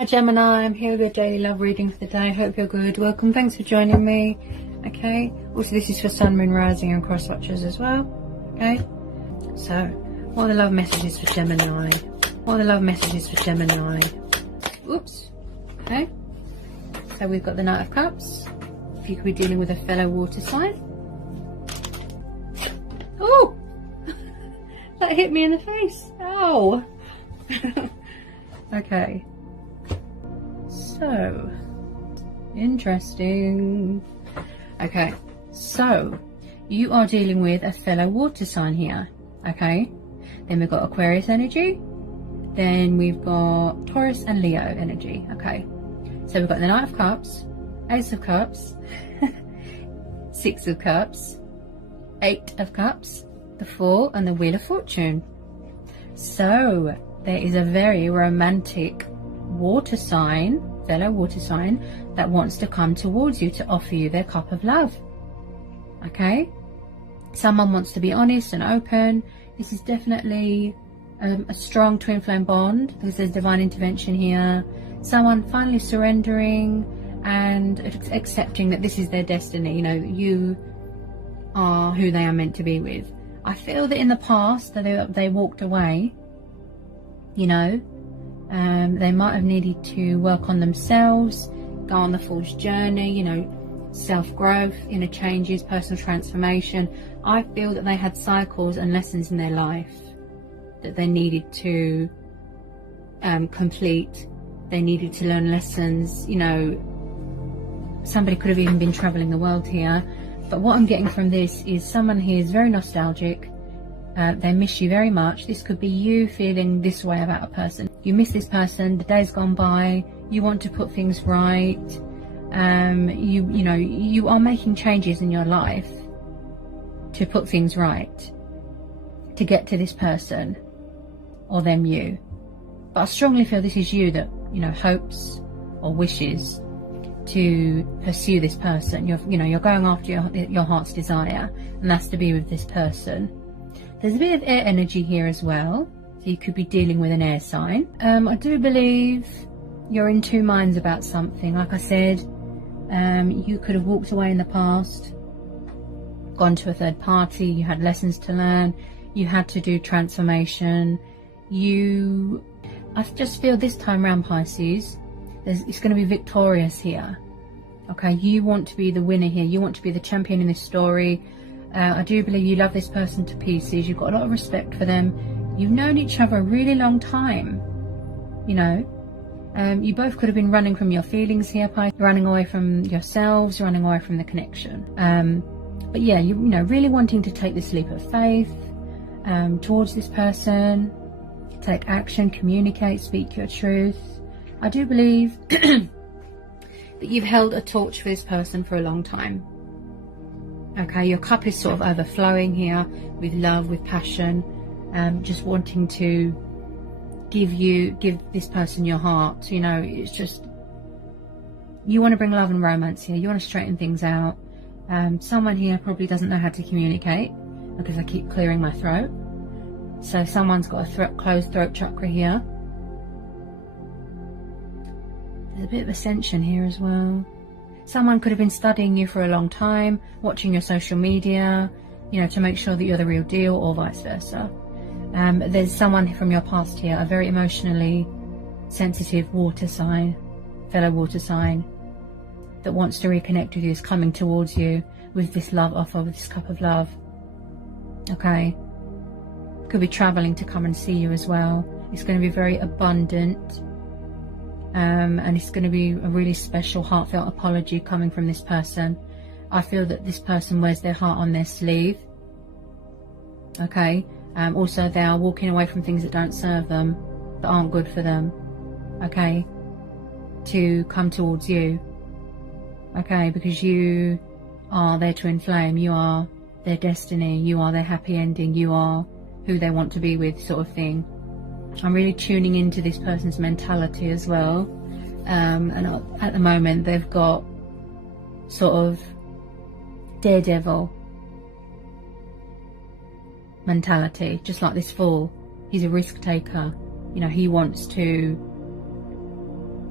Hi Gemini, I'm here with your daily love reading for the day. Hope you're good. Welcome, thanks for joining me. Okay, also this is for Sun, Moon, Rising and Cross Watchers as well. Okay, so what are the love messages for Gemini? What are the love messages for Gemini? Oops. Okay, so we've got the Knight of Cups. If you could be dealing with a fellow water sign. Oh, that hit me in the face. Ow. Okay. So, interesting. Okay, so you are dealing with a fellow water sign here. Okay, then we've got Aquarius energy, then we've got Taurus and Leo energy. Okay, so we've got the Knight of Cups, Ace of Cups, Six of Cups, Eight of Cups, the Four, and the Wheel of Fortune. So there is a very romantic water sign, fellow water sign, that wants to come towards you to offer you their cup of love. Okay, someone wants to be honest and open. This is definitely a strong twin flame bond because there's divine intervention here. Someone finally surrendering and accepting that this is their destiny. You know, you are who they are meant to be with. I feel that in the past that they walked away, you know. They might have needed to work on themselves, go on the Fool's journey, you know, self-growth, inner changes, personal transformation. I feel that they had cycles and lessons in their life that they needed to complete. They needed to learn lessons, you know. Somebody could have even been traveling the world here. But what I'm getting from this is someone here is very nostalgic. They miss you very much. This could be you feeling this way about a person. You miss this person, the day's gone by, you want to put things right. You know, you are making changes in your life to put things right, to get to this person or them you. But I strongly feel this is you that, you know, hopes or wishes to pursue this person. You're going after your heart's desire, and that's to be with this person. There's a bit of air energy here as well, so you could be dealing with an air sign. I do believe you're in two minds about something. Like I said, you could have walked away in the past, gone to a third party, you had lessons to learn, you had to do transformation. I just feel this time around, Pisces, it's going to be victorious here. Okay, you want to be the winner here, you want to be the champion in this story. I do believe you love this person to pieces. You've got a lot of respect for them. You've known each other a really long time. You know, you both could have been running from your feelings here, Pisces, running away from yourselves, running away from the connection. But yeah, you know, really wanting to take this leap of faith towards this person, take action, communicate, speak your truth. I do believe that you've held a torch for this person for a long time. Okay, your cup is sort of overflowing here with love, with passion, just wanting to give this person your heart. You know, it's just, you want to bring love and romance here. You want to straighten things out. Someone here probably doesn't know how to communicate because I keep clearing my throat. So someone's got a closed throat chakra here. There's a bit of ascension here as well. Someone could have been studying you for a long time, watching your social media, you know, to make sure that you're the real deal, or vice versa. There's someone from your past here, a very emotionally sensitive water sign, fellow water sign, that wants to reconnect with you, is coming towards you with this love offer, with this cup of love. Okay. Could be traveling to come and see you as well. It's going to be very abundant. And it's going to be a really special, heartfelt apology coming from this person. I feel that this person wears their heart on their sleeve. Okay. Also, they are walking away from things that don't serve them, that aren't good for them. Okay. To come towards you. Okay, because you are their twin flame. You are their destiny. You are their happy ending. You are who they want to be with, sort of thing. I'm really tuning into this person's mentality as well. And at the moment they've got sort of daredevil mentality, just like this Fool. He's a risk taker. You know, he wants to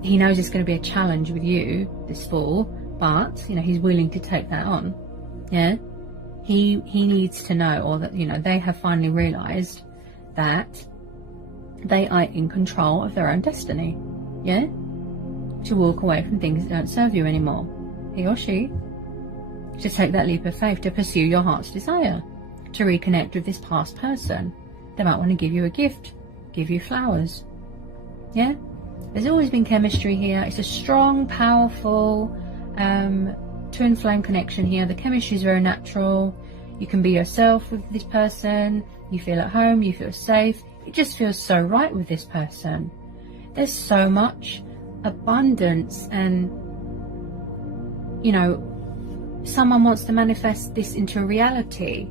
he knows it's going to be a challenge with you, this Fool, but, you know, he's willing to take that on. Yeah? He needs to know, or that, you know, they have finally realised that they are in control of their own destiny. Yeah? To walk away from things that don't serve you anymore. He or she. To take that leap of faith, to pursue your heart's desire. To reconnect with this past person. They might want to give you a gift. Give you flowers. Yeah? There's always been chemistry here. It's a strong, powerful, twin flame connection here. The chemistry is very natural. You can be yourself with this person. You feel at home. You feel safe. It just feels so right with this person. There's so much abundance, and, you know, someone wants to manifest this into reality.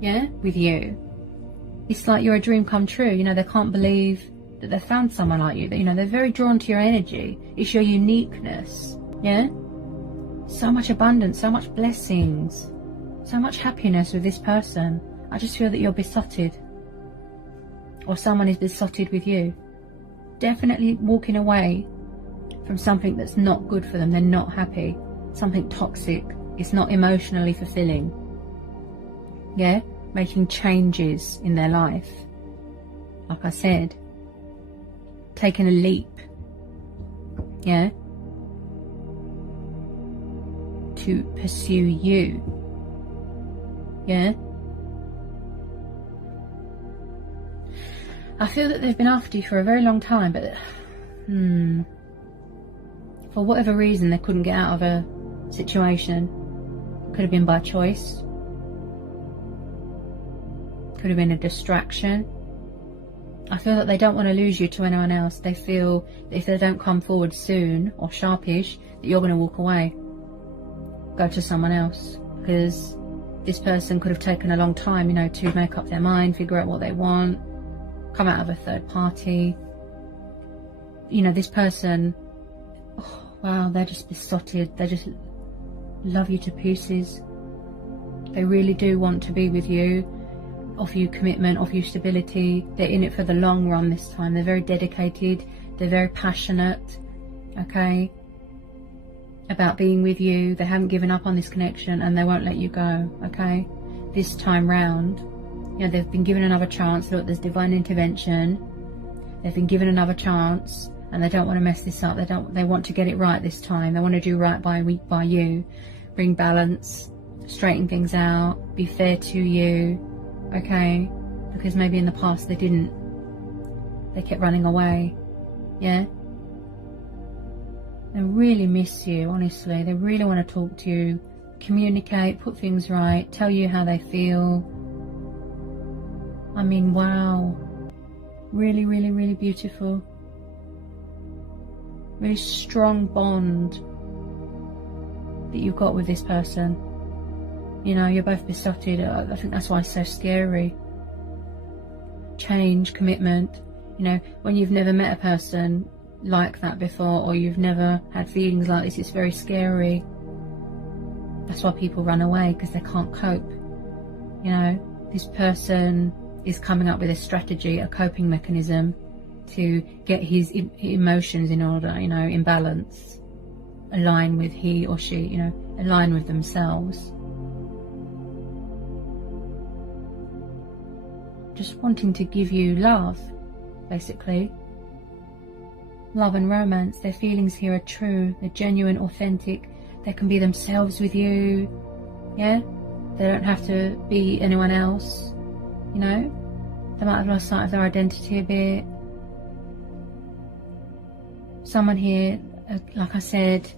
Yeah, with you. It's like you're a dream come true. You know, they can't believe that they found someone like you. That, you know, they're very drawn to your energy. It's your uniqueness. Yeah. So much abundance, so much blessings, so much happiness with this person. I just feel that you're besotted, or someone is besotted with you. Definitely walking away from something that's not good for them. They're not happy. Something toxic. It's not emotionally fulfilling. Yeah? Making changes in their life. Like I said, taking a leap. Yeah? To pursue you. Yeah? I feel that they've been after you for a very long time, but for whatever reason they couldn't get out of a situation. Could have been by choice. Could have been a distraction. I feel that they don't want to lose you to anyone else. They feel that if they don't come forward soon or sharpish, that you're going to walk away. Go to someone else. Because this person could have taken a long time, you know, to make up their mind, figure out what they want, come out of a third party. You know, this person, oh, wow, they're just besotted. They just love you to pieces. They really do want to be with you, offer you commitment, offer you stability. They're in it for the long run this time. They're very dedicated. They're very passionate, okay, about being with you. They haven't given up on this connection, and they won't let you go, okay? This time round, you know, they've been given another chance. Look, there's divine intervention. They've been given another chance, and they don't want to mess this up. They want to get it right this time. They want to do right by you. Bring balance, straighten things out, be fair to you, okay? Because maybe in the past they didn't. They kept running away, yeah? They really miss you, honestly. They really want to talk to you, communicate, put things right, tell you how they feel. I mean, wow. Really, really, really beautiful. Really strong bond that you've got with this person. You know, you're both besotted. I think that's why it's so scary. Change, commitment. You know, when you've never met a person like that before, or you've never had feelings like this, it's very scary. That's why people run away, because they can't cope. You know, this person is coming up with a strategy, a coping mechanism to get his emotions in order, you know, in balance, align with he or she, you know, align with themselves. Just wanting to give you love, basically. Love and romance. Their feelings here are true, they're genuine, authentic. They can be themselves with you, yeah? They don't have to be anyone else, you know? They might have lost sight of their identity a bit. Someone here, like I said,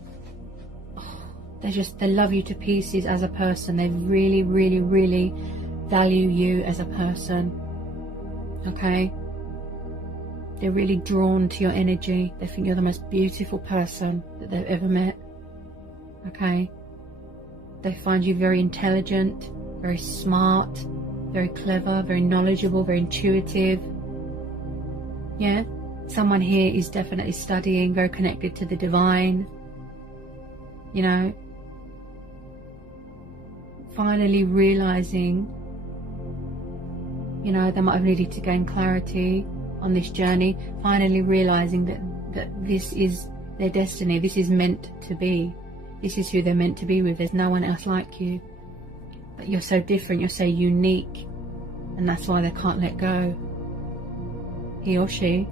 they love you to pieces as a person. They really, really, really value you as a person, okay? They're really drawn to your energy. They think you're the most beautiful person that they've ever met, okay? They find you very intelligent, very smart, very clever, very knowledgeable, very intuitive. Yeah? Someone here is definitely studying, very connected to the divine. You know? Finally realizing, you know, they might have needed to gain clarity on this journey. Finally realizing that this is their destiny. This is meant to be. This is who they're meant to be with. There's no one else like you. But you're so different, you're so unique, and that's why they can't let go. He or she.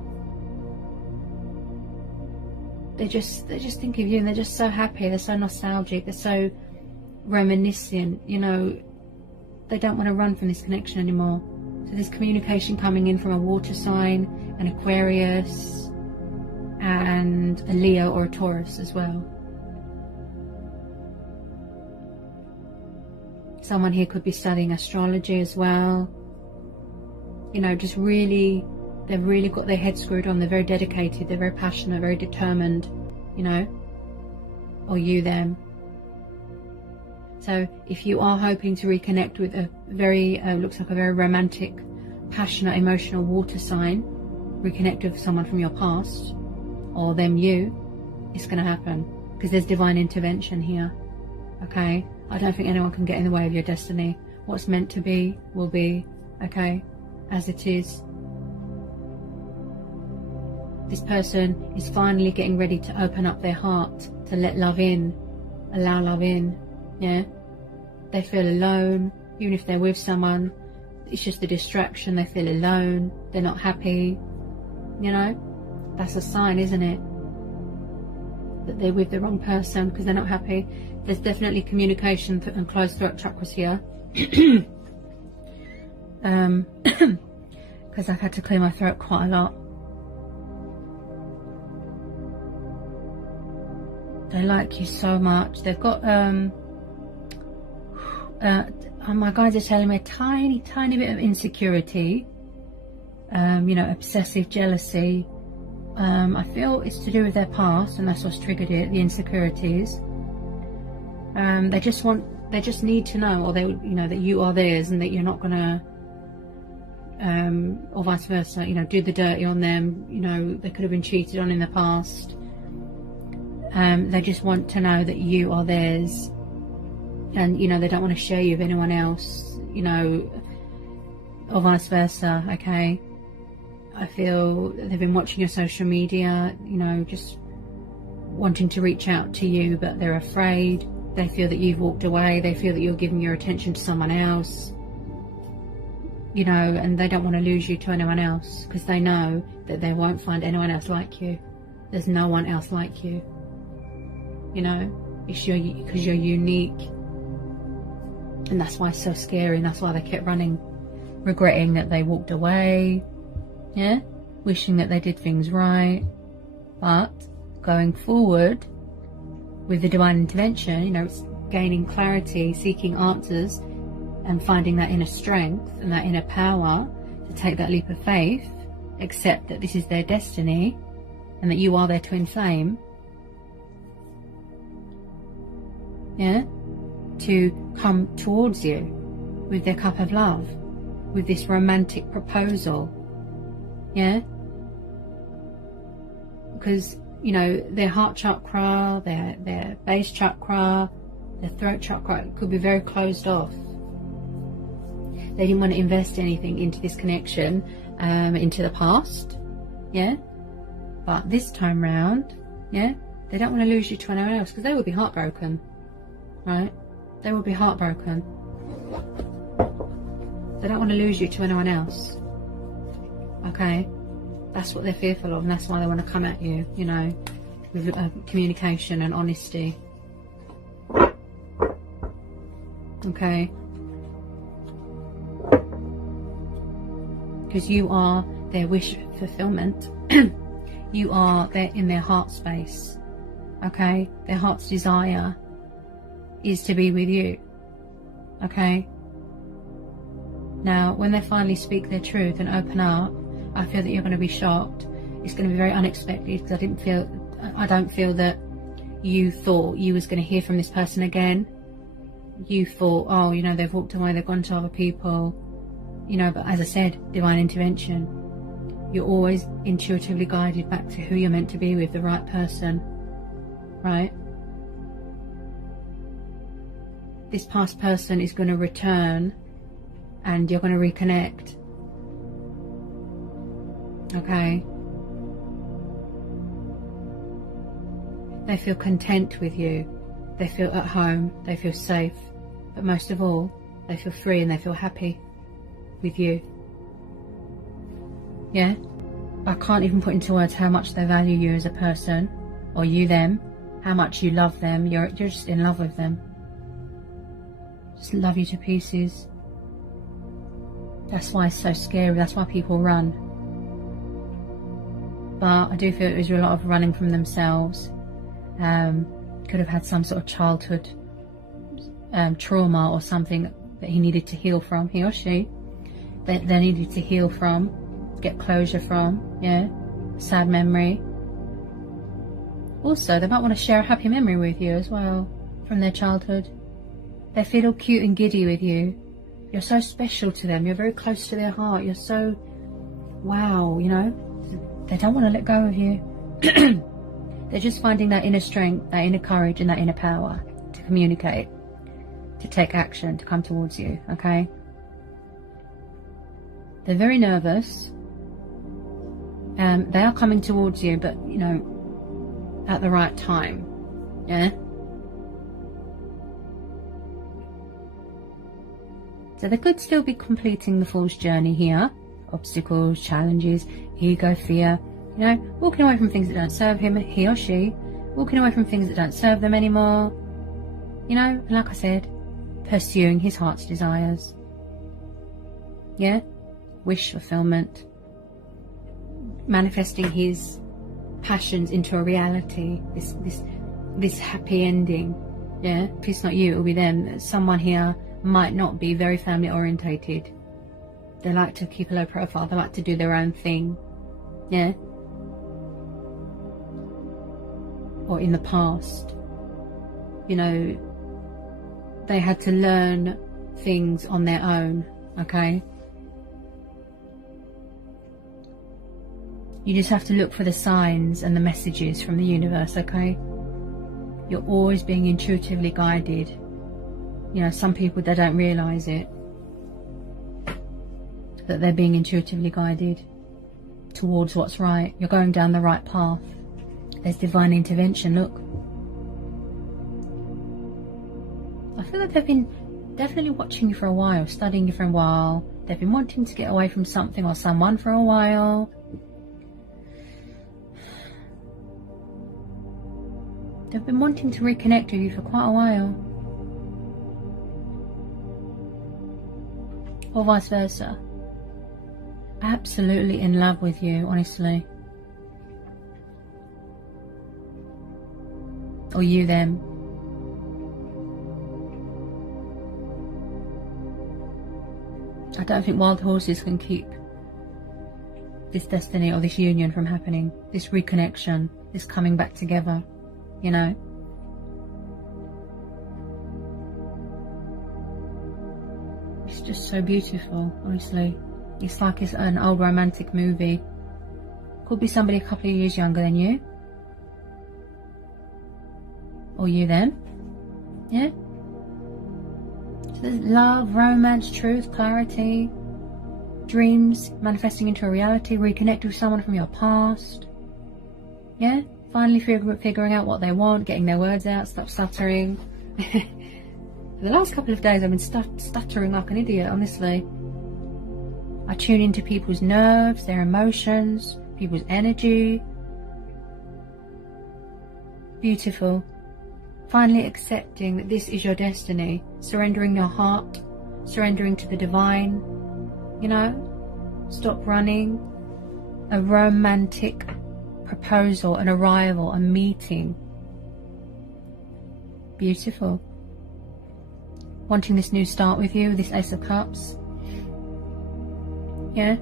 They just think of you, and they're just so happy. They're so nostalgic. They're so reminiscent. You know, they don't want to run from this connection anymore. So there's communication coming in from a water sign, an Aquarius, and a Leo or a Taurus as well. Someone here could be studying astrology as well. You know, just really, they've really got their head screwed on. They're very dedicated, they're very passionate, very determined, you know, or you, them. So if you are hoping to reconnect with a very, looks like a very romantic, passionate, emotional water sign, reconnect with someone from your past, or them you, it's going to happen. Because there's divine intervention here, okay? I don't think anyone can get in the way of your destiny. What's meant to be, will be, okay? As it is. This person is finally getting ready to open up their heart, to let love in, allow love in, yeah? They feel alone, even if they're with someone, it's just a distraction. They feel alone, they're not happy, you know? That's a sign, isn't it? That they're with the wrong person because they're not happy. There's definitely communication and closed throat chakras here. Because I've had to clear my throat quite a lot. They like you so much. They've got my guides are telling me a tiny bit of insecurity, you know, obsessive jealousy. I feel it's to do with their past, and that's what's triggered it, the insecurities. They just need to know, or they, you know, that you are theirs, and that you're not gonna, or vice versa, you know, do the dirty on them. You know, they could have been cheated on in the past. They just want to know that you are theirs, and you know, they don't want to share you with anyone else, you know, or vice versa, okay? I feel they've been watching your social media, you know, just wanting to reach out to you, but they're afraid. They feel that you've walked away. They feel that you're giving your attention to someone else, you know, and they don't want to lose you to anyone else because they know that they won't find anyone else like you. There's no one else like you, you know, it's because you're unique. And that's why it's so scary, and that's why they kept running, regretting that they walked away, yeah, wishing that they did things right. But going forward with the divine intervention, you know, it's gaining clarity, seeking answers, and finding that inner strength and that inner power to take that leap of faith, accept that this is their destiny and that you are their twin flame, yeah, to come towards you with their cup of love, with this romantic proposal, yeah? Because, you know, their heart chakra, their base chakra, their throat chakra could be very closed off. They didn't want to invest anything into this connection, into the past, yeah? But this time round, yeah, they don't want to lose you to anyone else because they will be heartbroken, right? They will be heartbroken. They don't want to lose you to anyone else, okay? That's what they're fearful of, and that's why they want to come at you, you know, with communication and honesty. Okay? Because you are their wish fulfillment. You are in their heart space. Okay? Their heart's desire is to be with you. Okay? Now, when they finally speak their truth and open up, I feel that you're going to be shocked. It's going to be very unexpected because I don't feel that you thought you was going to hear from this person again. You thought, oh, you know, they've walked away, they've gone to other people, you know, but as I said, divine intervention. You're always intuitively guided back to who you're meant to be with, the right person, right? This past person is going to return and you're going to reconnect. Okay? They feel content with you. They feel at home. They feel safe. But most of all, they feel free and they feel happy with you. Yeah? I can't even put into words how much they value you as a person, or you them, how much you love them. You're just in love with them. Just love you to pieces. That's why it's so scary. That's why people run. But I do feel it was a lot of running from themselves. Could have had some sort of childhood trauma or something that he needed to heal from, he or she. They needed to heal from, get closure from, yeah, sad memory. Also, they might want to share a happy memory with you as well from their childhood. They feel all cute and giddy with you. You're so special to them. You're very close to their heart. You're so, wow, you know. They don't want to let go of you. They're just finding that inner strength, that inner courage and that inner power to communicate, to take action, to come towards you, okay? They're very nervous. They are coming towards you, but, you know, at the right time, yeah? So they could still be completing the Fool's journey here. Obstacles, challenges, ego, fear. You know, walking away from things that don't serve him, he or she. Walking away from things that don't serve them anymore. You know, and like I said, pursuing his heart's desires. Yeah? Wish fulfillment. Manifesting his passions into a reality. This happy ending. Yeah? If it's not you, it'll be them. Someone here might not be very family orientated. They like to keep a low profile. They like to do their own thing. Yeah? Or in the past, you know, they had to learn things on their own, okay? You just have to look for the signs and the messages from the universe, okay? You're always being intuitively guided. You know, some people, they don't realise it, that they're being intuitively guided towards what's right. You're going down the right path. There's divine intervention, look. I feel like they've been definitely watching you for a while, studying you for a while. They've been wanting to get away from something or someone for a while. They've been wanting to reconnect with you for quite a while. Or vice versa. Absolutely in love with you, honestly. Or you them. I don't think wild horses can keep this destiny or this union from happening. This reconnection, this coming back together, you know. It's just so beautiful, honestly. It's like it's an old romantic movie. Could be somebody a couple of years younger than you. Or you them. Yeah? So there's love, romance, truth, clarity, dreams manifesting into a reality, reconnect with someone from your past. Yeah? Finally figuring out what they want, getting their words out, stop stuttering. For the last couple of days I've been stuttering like an idiot, honestly. I tune into people's nerves, their emotions, people's energy. Beautiful. Finally accepting that this is your destiny. Surrendering your heart. Surrendering to the divine. You know? Stop running. A romantic proposal, an arrival, a meeting. Beautiful. Wanting this new start with you, this Ace of Cups. Yeah?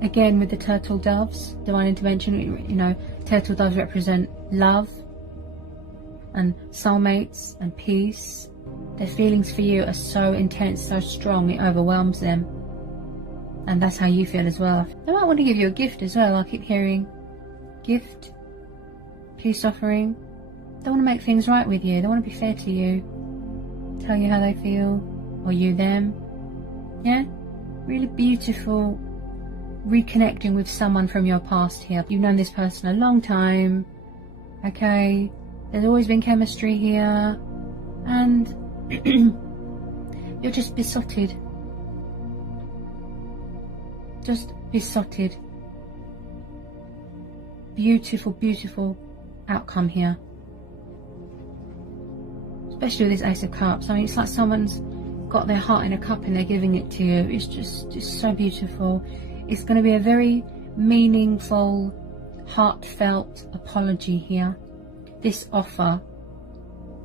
Again with the turtle doves, divine intervention, you know, turtle doves represent love and soulmates and peace. Their feelings for you are so intense, so strong, it overwhelms them. And that's how you feel as well. They might want to give you a gift as well. I keep hearing gift, peace offering. They want to make things right with you. They want to be fair to you. Tell you how they feel, or you them. Yeah? Really beautiful reconnecting with someone from your past here. You've known this person a long time. Okay, there's always been chemistry here, and you're just besotted. Just besotted. Beautiful, beautiful outcome here. Especially with this Ace of Cups. I mean, it's like someone's got their heart in a cup and they're giving it to you. It's just so beautiful. It's going to be a very meaningful, heartfelt apology here. This offer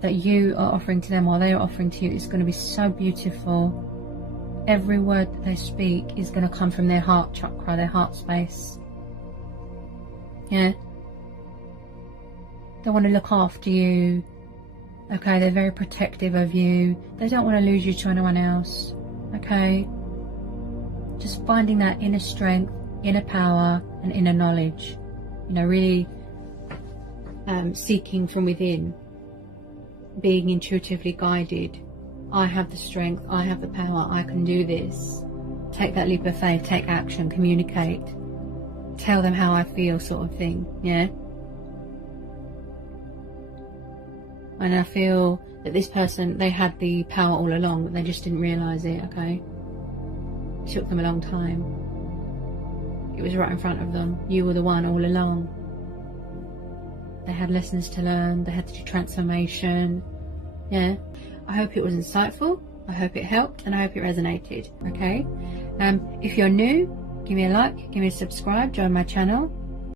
that you are offering to them or they are offering to you is going to be so beautiful. Every word that they speak is going to come from their heart chakra, their heart space. Yeah. They want to look after you. Okay, they're very protective of you. They don't want to lose you to anyone else. Okay. Just finding that inner strength, inner power, and inner knowledge. You know, really seeking from within. Being intuitively guided. I have the strength, I have the power, I can do this. Take that leap of faith, take action, communicate. Tell them how I feel, sort of thing, yeah? And I feel that this person, they had the power all along, but they just didn't realise it, okay? It took them a long time. It was right in front of them. You were the one all along. They had lessons to learn, they had to do transformation, yeah? I hope it was insightful, I hope it helped, and I hope it resonated, okay? If you're new, give me a like, give me a subscribe, join my channel.